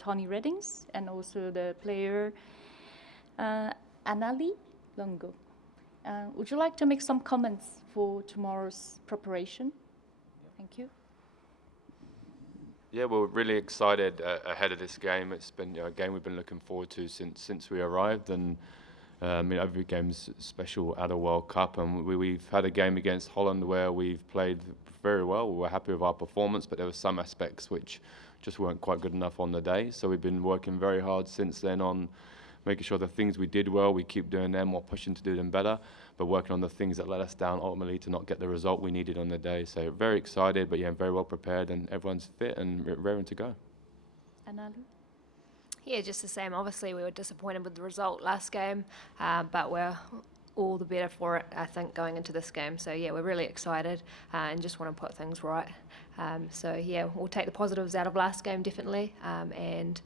Tony Reddings and also the player Anali Longo. Would you like to make some comments for tomorrow's preparation? Thank you. Yeah, we're really excited ahead of this game. It's been a game we've been looking forward to since we arrived, and every game's special at a World Cup. And we've had a game against Holland where we've played very well. We were happy with our performance, but there were some aspects which just weren't quite good enough on the day. So we've been working very hard since then on making sure the things we did well, we keep doing them or pushing to do them better, but working on the things that let us down ultimately to not get the result we needed on the day. So very excited, but yeah, very well prepared, and everyone's fit and raring to go. Anali? Yeah, just the same. Obviously, we were disappointed with the result last game, but we're all the better for it, I think, going into this game. So yeah, we're really excited and just want to put things right. So yeah, we'll take the positives out of last game, definitely, and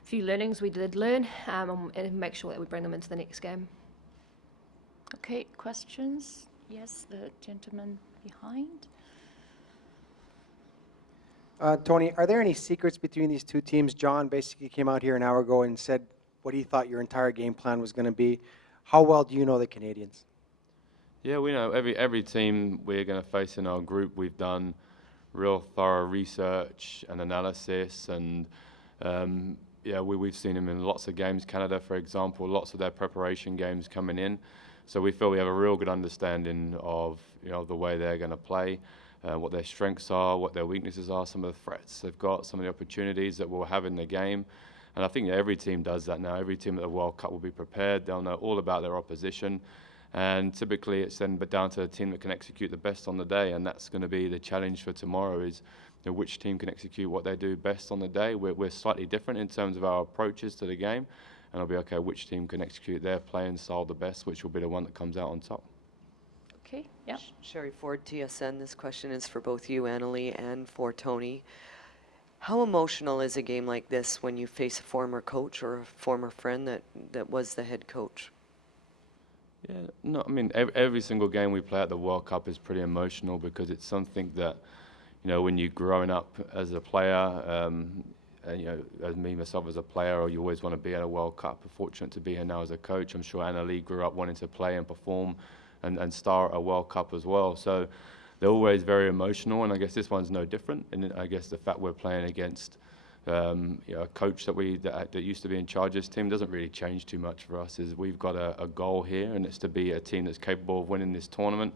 a few learnings we did learn, and make sure that we bring them into the next game. Okay, questions? Yes, the gentleman behind. Tony, are there any secrets between these two teams? John basically came out here an hour ago and said what he thought your entire game plan was going to be. How well do you know the Canadians? Yeah, we know every team we're going to face in our group. We've done real thorough research and analysis, and we've seen them in lots of games. Canada, for example, lots of their preparation games coming in. So we feel we have a real good understanding of the way they're going to play, what their strengths are, what their weaknesses are, some of the threats they've got, some of the opportunities that we'll have in the game. And I think every team does that now. Every team at the World Cup will be prepared. They'll know all about their opposition. And typically it's then down to the team that can execute the best on the day. And that's going to be the challenge for tomorrow is which team can execute what they do best on the day. We're slightly different in terms of our approaches to the game. And it'll be okay which team can execute their play and style the best, which will be the one that comes out on top. Okay, yeah. Sherry Ford, TSN. This question is for both you, Annalie, and for Tony. How emotional is a game like this when you face a former coach or a former friend that was the head coach? Yeah, no, I mean, every single game we play at the World Cup is pretty emotional because it's something that, when you're growing up as a player, as me, myself as a player, or you always want to be at a World Cup. I'm fortunate to be here now as a coach. I'm sure Annalie grew up wanting to play and perform and star at a World Cup as well. So they're always very emotional, and I guess this one's no different. And I guess the fact we're playing against a coach that used to be in charge of this team doesn't really change too much for us. Is we've got a goal here, and it's to be a team that's capable of winning this tournament,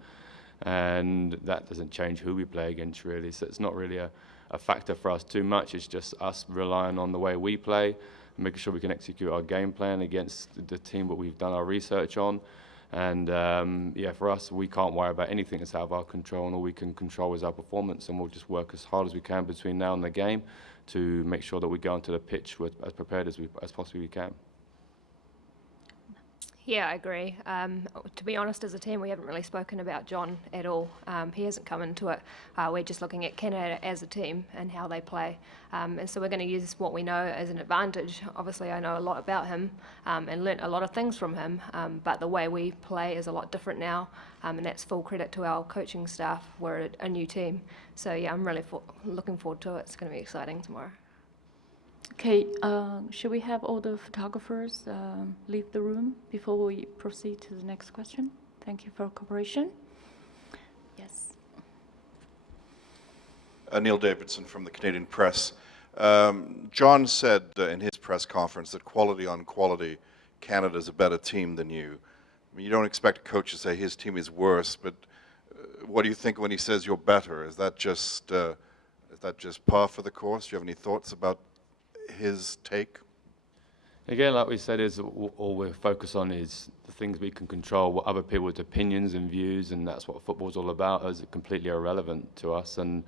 and that doesn't change who we play against really. So it's not really a factor for us too much. It's just us relying on the way we play and making sure we can execute our game plan against the team that we've done our research on. And for us, we can't worry about anything that's out of our control, and all we can control is our performance, and we'll just work as hard as we can between now and the game to make sure that we go onto the pitch as prepared as possibly can. Yeah, I agree. To be honest, as a team, we haven't really spoken about John at all. He hasn't come into it. We're just looking at Canada as a team and how they play. And so we're going to use what we know as an advantage. Obviously, I know a lot about him and learnt a lot of things from him, but the way we play is a lot different now, and that's full credit to our coaching staff. We're a new team. So yeah, I'm really looking forward to it. It's going to be exciting tomorrow. Okay, should we have all the photographers leave the room before we proceed to the next question? Thank you for cooperation. Yes. Neil Davidson from the Canadian Press. John said in his press conference that quality on quality, Canada's a better team than you. I mean, you don't expect a coach to say his team is worse, but what do you think when he says you're better? Is that just par for the course? Do you have any thoughts about his take? Again, like we said, is all we're focused on is the things we can control. What other people's opinions and views, and that's what football's all about, is completely irrelevant to us. And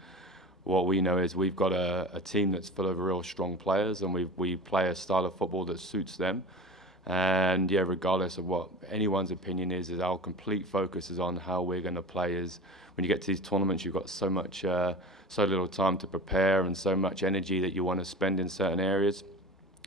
what we know is we've got a team that's full of real strong players, and we play a style of football that suits them. And yeah, regardless of what anyone's opinion is our complete focus is on how we're going to play. Is when you get to these tournaments, you've got so little time to prepare and so much energy that you want to spend in certain areas.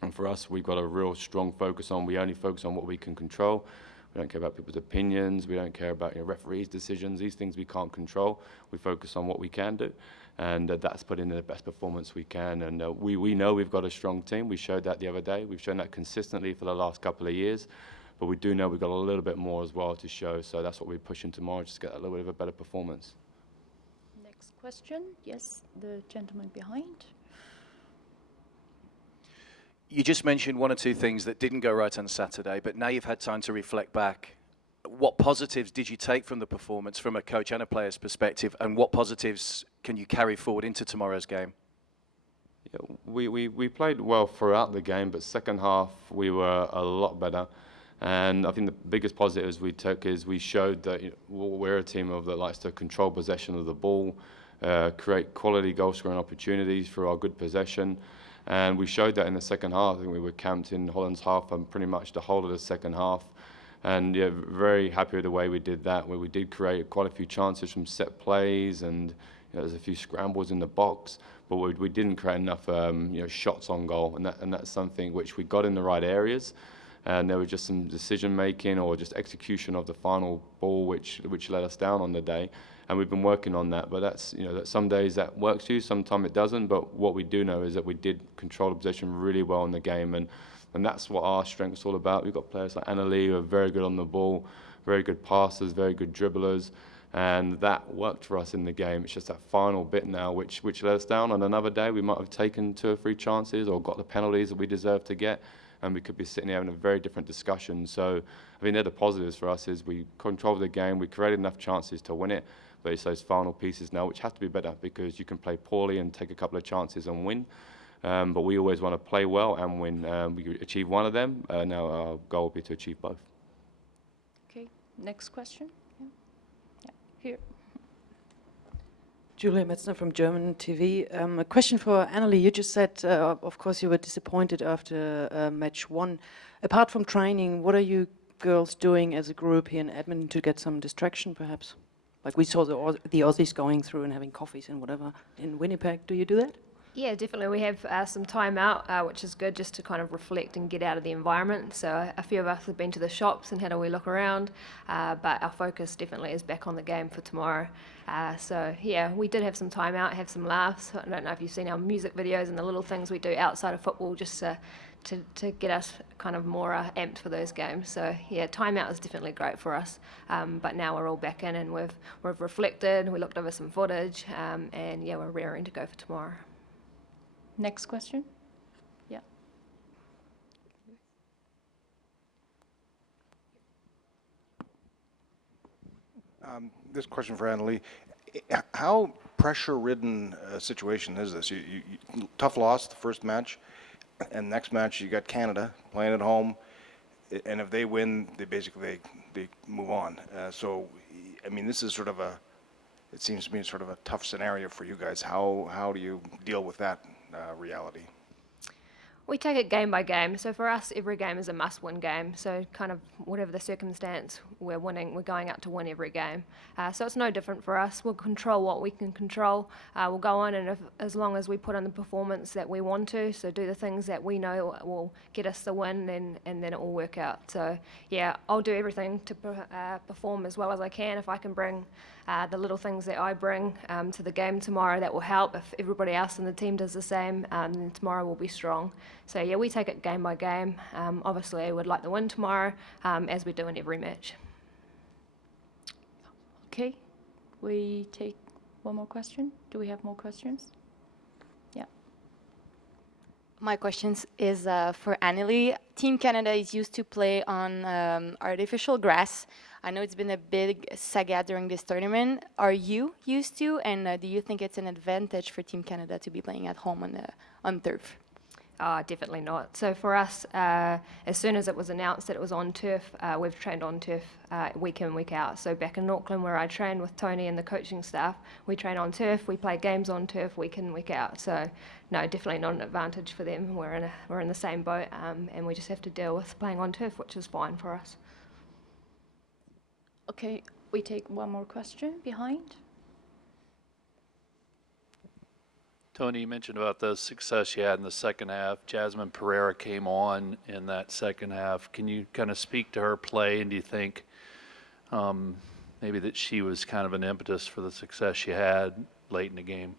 And for us, we've got a real strong focus on, we only focus on what we can control. We don't care about people's opinions. We don't care about referees' decisions. These things we can't control. We focus on what we can do. and that's put in the best performance we can. And we know we've got a strong team. We showed that the other day. We've shown that consistently for the last couple of years, but we do know we've got a little bit more as well to show. So that's what we're pushing tomorrow, just get a little bit of a better performance. Next question. Yes, the gentleman behind. You just mentioned one or two things that didn't go right on Saturday, but now you've had time to reflect back. What positives did you take from the performance from a coach and a player's perspective, and what positives can you carry forward into tomorrow's game? Yeah, we played well throughout the game, but second half we were a lot better. And I think the biggest positives we took is we showed that we're a team that likes to control possession of the ball, create quality goal scoring opportunities through our good possession. And we showed that in the second half. I think we were camped in Holland's half and pretty much the whole of the second half. And yeah, very happy with the way we did that, where we did create quite a few chances from set plays, and there's a few scrambles in the box, but we didn't create enough shots on goal, and that's something which we got in the right areas. And there was just some decision making or just execution of the final ball which let us down on the day. And we've been working on that, but that's that some days that works for you, sometimes it doesn't. But what we do know is that we did control the possession really well in the game, and that's what our strength's all about. We've got players like Annalie who are very good on the ball, very good passers, very good dribblers, and that worked for us in the game. It's just that final bit now which let us down. On another day, we might have taken 2 or 3 chances or got the penalties that we deserved to get, and we could be sitting here having a very different discussion. So I mean, they're the positives for us, is we controlled the game, we created enough chances to win it, but it's those final pieces now which have to be better, because you can play poorly and take a couple of chances and win. But we always want to play well and win. We achieve one of them. Now our goal will be to achieve both. Okay, next question. Yeah, here. Julia Metzner from German TV. A question for Annalie. You just said, of course, you were disappointed after match 1. Apart from training, what are you girls doing as a group here in Edmonton to get some distraction, perhaps? Like we saw the Aussies going through and having coffees and whatever in Winnipeg. Do you do that? Yeah, definitely. We have some time out, which is good, just to kind of reflect and get out of the environment. So a few of us have been to the shops and had a wee look around, but our focus definitely is back on the game for tomorrow. So yeah, we did have some time out, have some laughs. I don't know if you've seen our music videos and the little things we do outside of football, just to get us kind of more amped for those games. So yeah, time out is definitely great for us. But now we're all back in, and we've reflected, we looked over some footage, and yeah, we're raring to go for tomorrow. Next question. Yeah. This question for Annalie. How pressure-ridden a situation is this? You tough loss the first match, and next match you got Canada playing at home, and if they win, they move on. So, I mean, this is it seems to me sort of a tough scenario for you guys. How do you deal with that reality? We take it game by game. So for us, every game is a must-win game. So kind of whatever the circumstance, we're winning. We're going out to win every game. So it's no different for us. We'll control what we can control. We'll go on, and as long as we put in the performance that we want to, so do the things that we know will get us the win, and then it will work out. So yeah, I'll do everything to perform as well as I can. If I can bring the little things that I bring to the game tomorrow, that will help. If everybody else in the team does the same, then tomorrow will be strong. So yeah, we take it game by game. Obviously, I would like to win tomorrow, as we do in every match. Okay, we take one more question. Do we have more questions? Yeah. My question is for Annalie. Team Canada is used to play on artificial grass. I know it's been a big saga during this tournament. Are you used to, and do you think it's an advantage for Team Canada to be playing at home on turf? Definitely not. So for us, as soon as it was announced that it was on turf, we've trained on turf week in, week out. So back in Auckland, where I trained with Tony and the coaching staff, we train on turf, we play games on turf week in, week out. So no, definitely not an advantage for them. We're in the same boat, and we just have to deal with playing on turf, which is fine for us. Okay, we take one more question behind. Tony, you mentioned about the success you had in the second half. Jasmine Pereira came on in that second half. Can you kind of speak to her play, and do you think maybe that she was kind of an impetus for the success you had late in the game?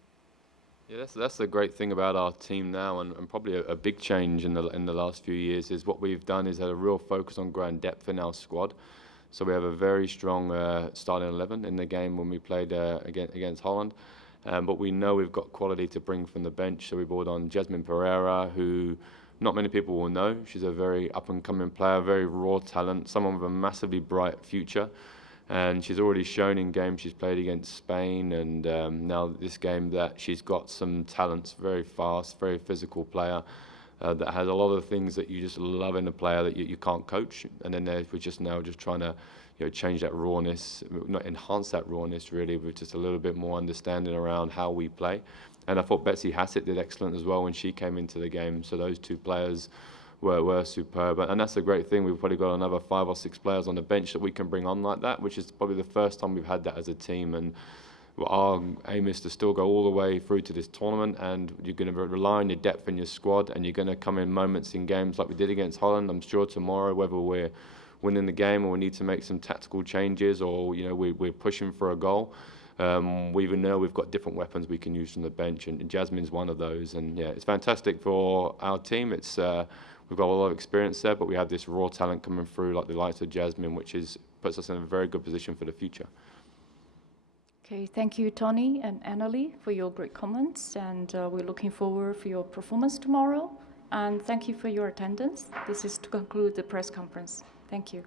Yeah, that's the great thing about our team now, and probably a big change in the last few years is what we've done is had a real focus on growing depth in our squad. So we have a very strong starting 11 in the game when we played against Holland. But we know we've got quality to bring from the bench. So we brought on Jasmine Pereira, who not many people will know. She's a very up-and-coming player, very raw talent, someone with a massively bright future. And she's already shown in games she's played against Spain and now this game that she's got some talents, very fast, very physical player that has a lot of things that you just love in a player that you can't coach. And then we're just trying to change that rawness, not enhance that rawness really, but just a little bit more understanding around how we play. And I thought Betsy Hassett did excellent as well when she came into the game. So those two players were superb, and that's the great thing. We've probably got another 5 or 6 players on the bench that we can bring on like that, which is probably the first time we've had that as a team. And our aim is to still go all the way through to this tournament, and you're going to rely on your depth in your squad, and you're going to come in moments in games like we did against Holland. I'm sure tomorrow, whether we're winning the game or we need to make some tactical changes, or we're pushing for a goal. We even know we've got different weapons we can use from the bench, and Jasmine's one of those. And yeah, it's fantastic for our team. It's we've got a lot of experience there, but we have this raw talent coming through, like the likes of Jasmine, which puts us in a very good position for the future. Okay, thank you, Tony and Annalie, for your great comments, and we're looking forward for your performance tomorrow. And thank you for your attendance. This is to conclude the press conference. Thank you.